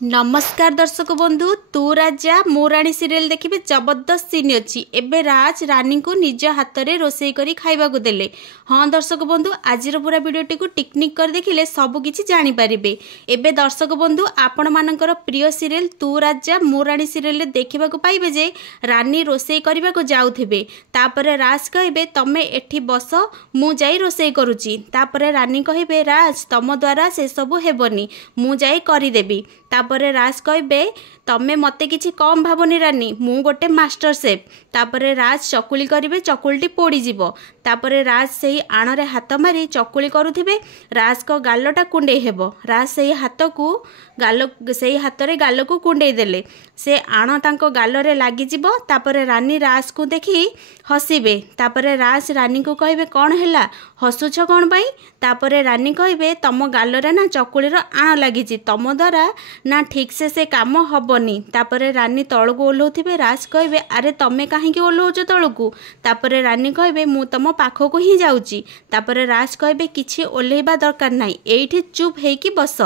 नमस्कार दर्शक बंधु तू राजा मु राणी सीरियल देखिए जबरदस्त सीन अच्छी एबे राज रानी को निज हाथ में रोसई करी खाइबा को देले। हाँ दर्शक बंधु आज पूरा वीडियोटी को टिकनिक कर देखिले सब किछि जानि परिबे। एबे दर्शक बंधु आपण मानकर प्रिय सीरियल तू राजा मु राणी सीरियल देखिबा को पाइबे जे रानी रोसई करबा को जाउथिबे तापरे राज कहबे तमे एठी बस मु जाई रोसई करूची तापरे रानी कहबे राज तम द्वारा से सब हेबनी मु जाई करी देबी तापरे राज कहबे तमे मते किछि कम भावनी रानी मु गोटे मास्टर शेफ तापरे राज चकुली करिवे चकुलटी पोड़ी जीवो तापरे राज सेही आणरे हाथ मारी चकुली करुथिबे राज को गालटा कुंडे हेबो राज सेही हाथ को गाल सेही हाथ रे गाल को कुंडे देले से आण तांको गाल रे लागी जीवो तापरे रानी राज को देखी हसीबे तापरे राज रानी को कहबे कौन हैला हसुछ कौन पाई तापरे रानी कहबे तम गाल रे ना चकुली रो आण लागी तम द्वारा ना ठीक से काम हबनी तापरे रानी तळको ओल्हौथिबे राज कहबे अरे तमे काहे कि ओल्हौछ तळको तापरे रानी कहबे मु तम पाखको ही जाउची तापरे राज कहबे किछि ओल्हेबा दरकार नाही एठी चुप हेकी बस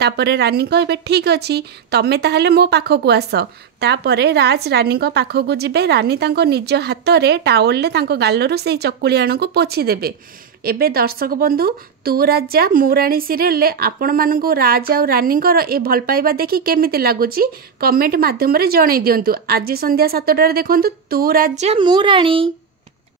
तापरे रानी कहबे ठीक अछि तमे ताहले मो पाखको आस तापरे राज रानी को पाखको जिबे रानी तांको निज हाथ रे टावल ले तांको गालरू सेही चकुली आण को पोछि देबे। एबे दर्शक बंधु तू राजा मु राणी सीरियल ले आपण मानकु राज आ रानीकर ए भल पाइबा देखि केमिति लागुची कमेंट माध्यम रे जणाई दियंतु। आज संध्या 7 टारे देखंतु तू राजा मु राणी।